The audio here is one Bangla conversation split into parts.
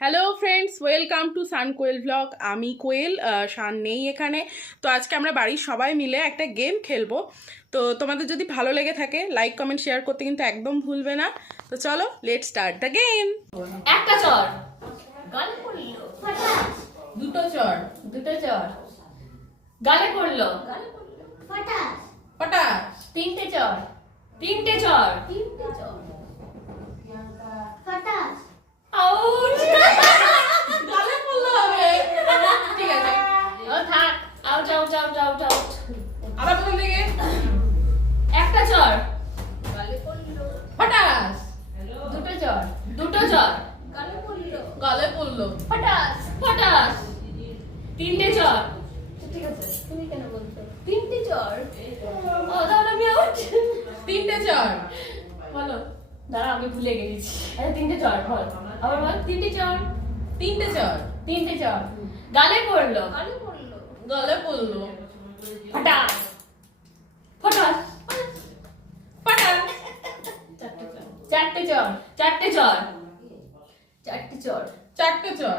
Hello friends, welcome to Shaan Koyel blog. আমি কোয়েল, শান নেই এখানে। তো আজকে আমরা বাড়ির সবাই মিলে একটা গেম খেলবো। তো তোমাদের যদি ভালো লেগে থাকে লাইক কমেন্ট শেয়ার করতে কিন্তু একদম ভুলবে না। তো চলো, লেটস স্টার্ট দ্য গেম। একটা চর গালে পড়লো, দুটো চর, দুটো চর গালে পড়লো, পটাশ, তিনটে চর, তিনটে চর, আউট। গালে পড়লো হবে। ঠিক আছে, ও থাক, out out out out out. আবার প্রথম থেকে। একটা চর পটাশ, দুটো চর, দুটো চর গালে পড়লো। ফটাস ফটাস, তিনটে চর। ঠিক আছে, তুমি কেন বলছো তিনটে চর? ও তাহলে আমি আউট। তিনটে চর, বলো, দাঁড়া আমি ভুলে গেছি। আচ্ছা তিনটে চর বল, আবার বল। তিনটে চর, তিনটে চর, তিনটে চর গালে পড়লো, গালে পড়লো। ফটাস ফটাস, পটাশ, চারটে চর, চারটে চর, চারটে চর, চারটে চর,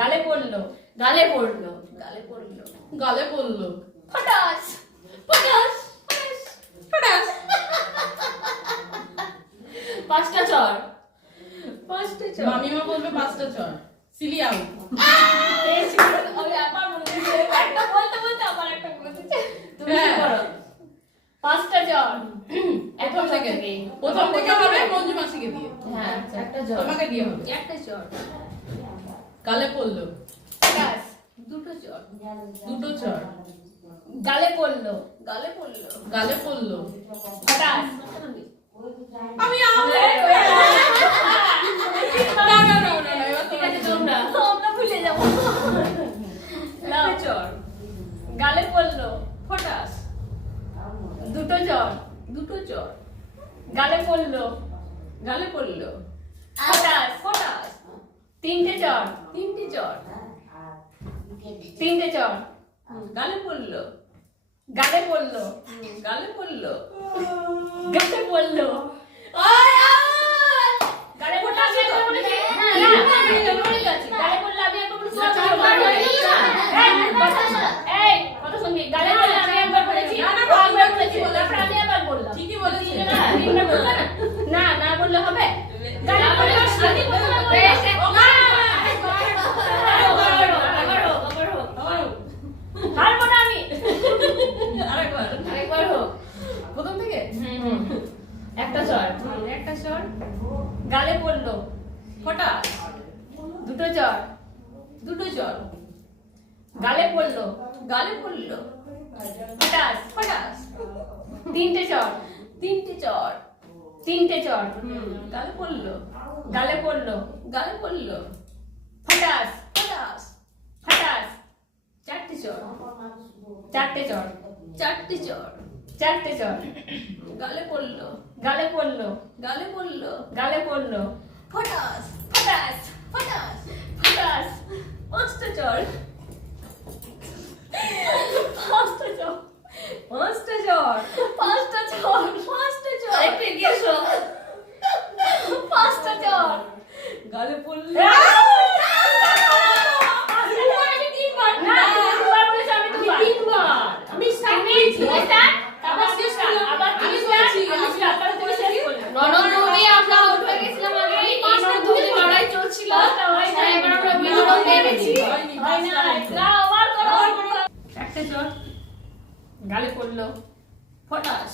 গালে পড়লো, গালে পড়লো, গালে পড়লো, গালে পড়লো। ফটাস ফটাস ফটাস, পটাশ, পাঁচটা চর, পাঁচটা চর। মামিমা বলবে পাঁচটা চর। Seely out. আমি আবার বলে দিচ্ছি, একটা বলতে বলতে আবার একটা বলে দিচ্ছি। তুমি কি হ্যাঁ। করো? পাঁচটা চর। প্রথম থেকে প্রথম থেকে হবে মঞ্জু মাসিকে দিয়ে। হ্যাঁ, একটা চর, তোমাকে দিয়ে হবে। একটা চর, গালে পড়লো, ফটাস, দুটো চর, দুটো চর, গালে পড়লো, গালে পড়লো, গালে পড়লো। ফটাস। আমি আউট। না না না না, এবার ঠিক তোমাকে আছে, তোমরা ভুলে যাবো। লাভ চর, গালে পড়লো, ফটাস, দুটো চর, দুটো চর, গালে পড়লো, গালে পড়লো, ফটাস ফটাস, তিনটে চর, তিনটে চর, তিনটে চর, গালে পড়লো, গালে পড়লো, গালে পড়লো, গালে পড়লো। গালে পড়লো আমি একবার বলেছি। হ্যাঁ, আমি বলে গেছি। গালে পড়লো আমি একবার বলেছি। এই, কথা শুনবি। গালে পড়লো আমি একবার বলেছি। ও একবার বলেছি। তারপর আমি একবার বললাম। ঠিকই বলেছে। তিনবার বললো না? না, না বললে হবে? গালে পড়লো আমি প্রথমে বলেছি। আবার হোক। হারবো না আমি। আরেকবার হোক। প্রথম থেকে একটা চর, একটা চর, গালে পড়লো, ফটাস, দুটো চর, দুটো চর, গালে পড়লো, গালে পড়লো, ফটাস ফটাস, তিনটে চর, তিনটে চর, তিনটে চর, গালে পড়লো, গালে পড়লো, গালে পড়লো, ফটাস ফটাস ফটাস, চারটে চর, চারটে চর, চারটে চর, চারটে চর, গালে পড়লো, গালে পড়লো, গালে পড়লো, গালে পড়লো, ফটাস ফটাস ফটাস ফটাস, পাঁচটা চর, পাঁচটা চর, পাঁচটা চর, পাঁচটা চর, পাঁচটা চর, একটু এগিয়ে এসো, পাঁচটা চর, গালে পড়লো। আমি তিনবার, না তিনবার বলেছি, আমি তিনবার, আমি স্টার্ট করেছি, স্টার্ট আবার শেষ করলাম, আবার আমি বলছি, আমি স্টার্ট করে শেষ করলাম। ননদী আমরা আউট হয়ে গেছিলাম আগে, এই পাঁচটা দুই লড়াই চলছিল, এবার আমরা উইনার পেয়ে গেছি। হয় না, দাও আবার করো। একটা চর, গালে পড়লো, ফটাস,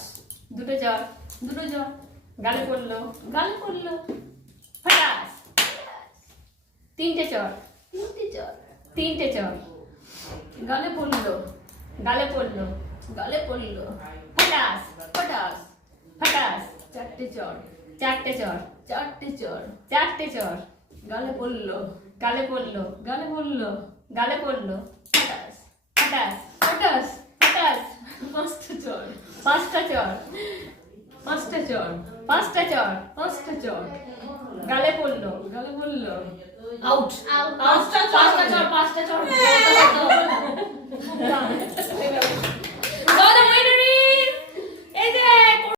দুটো চর, দুটো চর, গালে পড়লো, গালে পড়লো, ফটাস, তিনটে চর, তিনটে চর, তিনটে চর, গালে পড়লো, গালে পড়লো, গালে পড়লো, ফটাস ফটাস ফটাস, চারটে চর, চারটে চর, চারটে চর, চারটে চর, গালে পড়লো, গালে পড়লো, গালে পড়লো, গালে পড়লো, ফটাস ফটাস ফটাস ফটাস, পাঁচটা চর, পাঁচটা চর, পাঁচটা চর, পাঁচটা চর, পাঁচটা চর, গালে পড়লো, গালে পড়লো, আউট পাঁচটা চর, পাঁচটা চর, পাঁচটা চর।